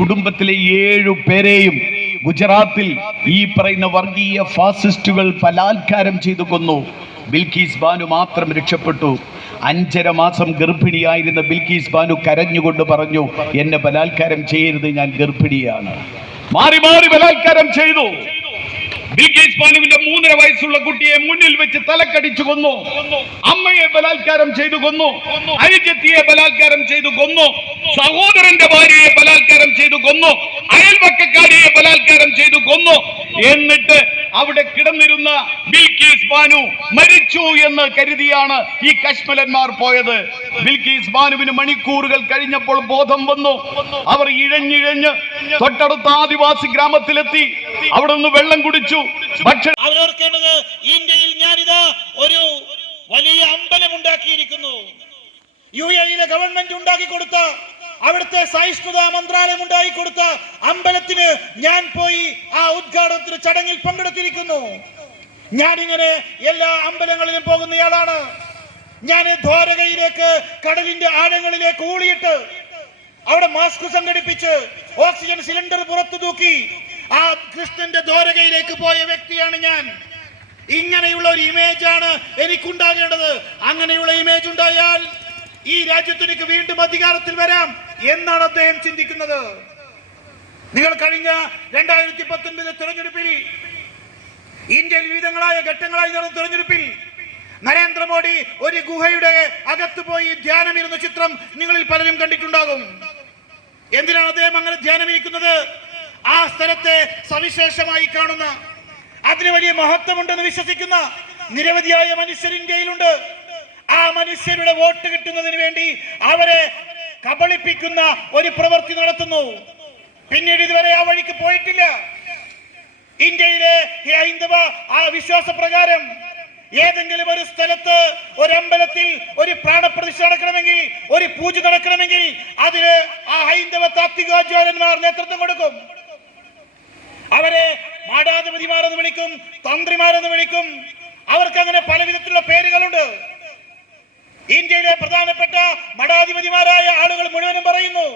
കുടുംബത്തിലെ ഏഴു പേരെയും ഗുജറാത്തിൽ ഈ പറയുന്ന വർഗീയ ഫാസിസ്റ്റുകൾ ബലാത്കാരം ചെയ്തു കൊന്നു. ബിൽക്കീസ് ബാനു മാത്രം രക്ഷപ്പെട്ടു. അഞ്ചര മാസം ഗർഭിണിയായിരുന്ന ബിൽക്കീസ് ബാനു കരഞ്ഞുകൊണ്ട് പറഞ്ഞു എന്നെ ബലാത്കാരം ചെയ്യരുത് ഞാൻ ഗർഭിണിയാണ്. മാറി മാറി ബലാത്കാരം ചെയ്തു. ബിൽക്കീസ് പാനുവിന്റെ മൂന്നര വയസ്സുള്ള കുട്ടിയെ മുന്നിൽ വെച്ച് തലക്കടിച്ചു കൊന്നു. അമ്മയെ ബലാത്കാരം ചെയ്തു കൊന്നു. അരിജത്തിയെ ബലാത്കാരം ചെയ്തു കൊന്നു. സഹോദരന്റെ ഭാര്യയെ ബലാത്കാരം ചെയ്തു കൊന്നു. അയൽവക്കക്കാരിയെ ബലാത്കാരം ചെയ്തു കൊന്നു. എന്നിട്ട് അവിടെ കിടന്നിരുന്ന ബിൽക്കീസ് ബാനു മരിച്ചു എന്ന് കരുതിയാണ് ഈ കശ്മലന്മാർ പോയത്. ബിൽക്കീസ് ബാനുവിന് മണിക്കൂറുകൾ കഴിഞ്ഞപ്പോൾ ബോധം വന്നു. അവർ ഇഴഞ്ഞിഴഞ്ഞ് തൊട്ടടുത്ത ആദിവാസി ഗ്രാമത്തിലെത്തി. അവിടെ നിന്ന് വെള്ളം കുടിച്ചു. ഇന്ത്യയിൽ ഞാനിതാ ഒരു വലിയ അമ്പലം ഉണ്ടാക്കിയിരിക്കുന്നു. യു എയിലെ ഗവൺമെന്റ് ഉണ്ടാക്കി കൊടുത്ത അവിടുത്തെ സഹിഷ്ണുത മന്ത്രാലയം ഉണ്ടായി കൊടുത്ത അമ്പലത്തിന് ഞാൻ പോയി ആ ഉദ്ഘാടനത്തിന് ചടങ്ങിൽ പങ്കെടുത്തിരിക്കുന്നു. ഞാനിങ്ങനെ എല്ലാ അമ്പലങ്ങളിലും പോകുന്നയാളാണ്. ഞാൻ ദ്വാരകയിലേക്ക് കടലിന്റെ ആഴങ്ങളിലേക്ക് ഊളിയിട്ട് അവിടെ മാസ്ക് സംഘടിപ്പിച്ച് ഓക്സിജൻ സിലിണ്ടർ പുറത്തു തൂക്കി ആ കൃഷ്ണന്റെ ദ്വാരകയിലേക്ക് പോയ വ്യക്തിയാണ് ഞാൻ. ഇങ്ങനെയുള്ള ഒരു ഇമേജാണ് എനിക്കുണ്ടാകേണ്ടത്. അങ്ങനെയുള്ള ഇമേജ് ഉണ്ടായാൽ ഈ രാജ്യത്തിനേക്ക് വീണ്ടും അധികാരത്തിൽ വരാം എന്നാണ് അദ്ദേഹം ചിന്തിക്കുന്നത്. നിങ്ങൾ കഴിഞ്ഞ രണ്ടായിരത്തി പത്തൊൻപത് തെരഞ്ഞെടുപ്പിൽ ഇന്ത്യയിൽ വിവിധങ്ങളായ ഘട്ടങ്ങളായി നടന്ന തെരഞ്ഞെടുപ്പിൽ നരേന്ദ്രമോദി ഒരു ഗുഹയുടെ അകത്ത് പോയി ധ്യാനമിരുന്ന ചിത്രം നിങ്ങളിൽ പലരും കണ്ടിട്ടുണ്ടാകും. എന്തിനാണ് അദ്ദേഹം അങ്ങനെ ധ്യാനമിരിക്കുന്നത്? ആ സ്ഥലത്തെ സവിശേഷമായി കാണുന്ന അതിന് വലിയ മഹത്വമുണ്ടെന്ന് വിശ്വസിക്കുന്ന നിരവധിയായ മനുഷ്യർ ഇന്ത്യയിലുണ്ട്. മനുഷ്യരുടെ വോട്ട് കിട്ടുന്നതിന് വേണ്ടി അവരെ കബളിപ്പിക്കുന്ന ഒരു പ്രവൃത്തി നടത്തുന്നു. പിന്നീട് ഇതുവരെ ആ വഴിക്ക് പോയിട്ടില്ല. ഇന്ത്യയിലെ ഹൈന്ദവ ആ വിശ്വാസ പ്രകാരം ഏതെങ്കിലും ഒരു സ്ഥലത്ത് ഒരു അമ്പലത്തിൽ ഒരു പ്രാണപ്രതിഷ്ഠ നടക്കണമെങ്കിൽ ഒരു പൂജ നടക്കണമെങ്കിൽ അതിന് ആ ഹൈന്ദവ താത്വികാചാര്യന്മാർ നേതൃത്വം കൊടുക്കും. അവരെ മാടാധിപതിമാരെന്ന് വിളിക്കും തന്ത്രിമാരെന്ന് വിളിക്കും. അവർക്ക് അങ്ങനെ പല വിധത്തിലുള്ള പേരുകളുണ്ട്. ഇന്ത്യയിലെ പ്രധാനപ്പെട്ട മഠാധിപതിമാരായ ആളുകൾ മുഴുവനും പറയുന്നു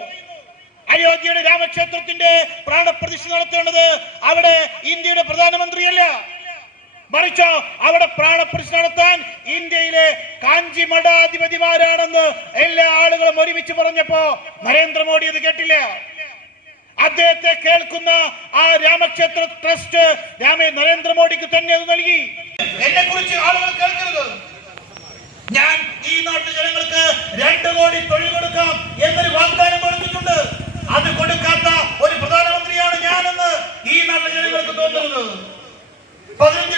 അയോധ്യയുടെ രാമക്ഷേത്രത്തിന്റെ പ്രാണപ്രതിഷ്ഠ നടത്തേണ്ടത് അവിടെ ഇന്ത്യയുടെ പ്രധാനമന്ത്രിയല്ല. മറിച്ചോ അവിടെ പ്രാണപ്രതിഷ്ഠ നടത്താൻ ഇന്ത്യയിലെ കാഞ്ചി മഠാധിപതിമാരാണെന്ന് എല്ലാ ആളുകളും ഒരുമിച്ച് പറഞ്ഞപ്പോ നരേന്ദ്രമോദി അത് കേട്ടില്ല. അദ്ദേഹത്തെ കേൾക്കുന്ന ആ രാമക്ഷേത്ര ട്രസ്റ്റ് രാമേ നരേന്ദ്രമോദിക്ക് തന്നെ അത് നൽകി എന്നെ കുറിച്ച് ആളുകൾ കേൾക്കരുത് ഞാൻ ഈ നാട്ടിലെ ജനങ്ങൾക്ക് രണ്ട് കോടി തൊഴിൽ കൊടുക്കാം എന്നൊരു വാഗ്ദാനം കൊടുത്തിട്ടുണ്ട്. അത് കൊടുക്കാത്ത ഒരു പ്രധാനമന്ത്രിയാണ് ഞാനെന്ന് ഈ നാട്ടിലെ ജനങ്ങൾക്ക് തോന്നുന്നത്. പതിനഞ്ച്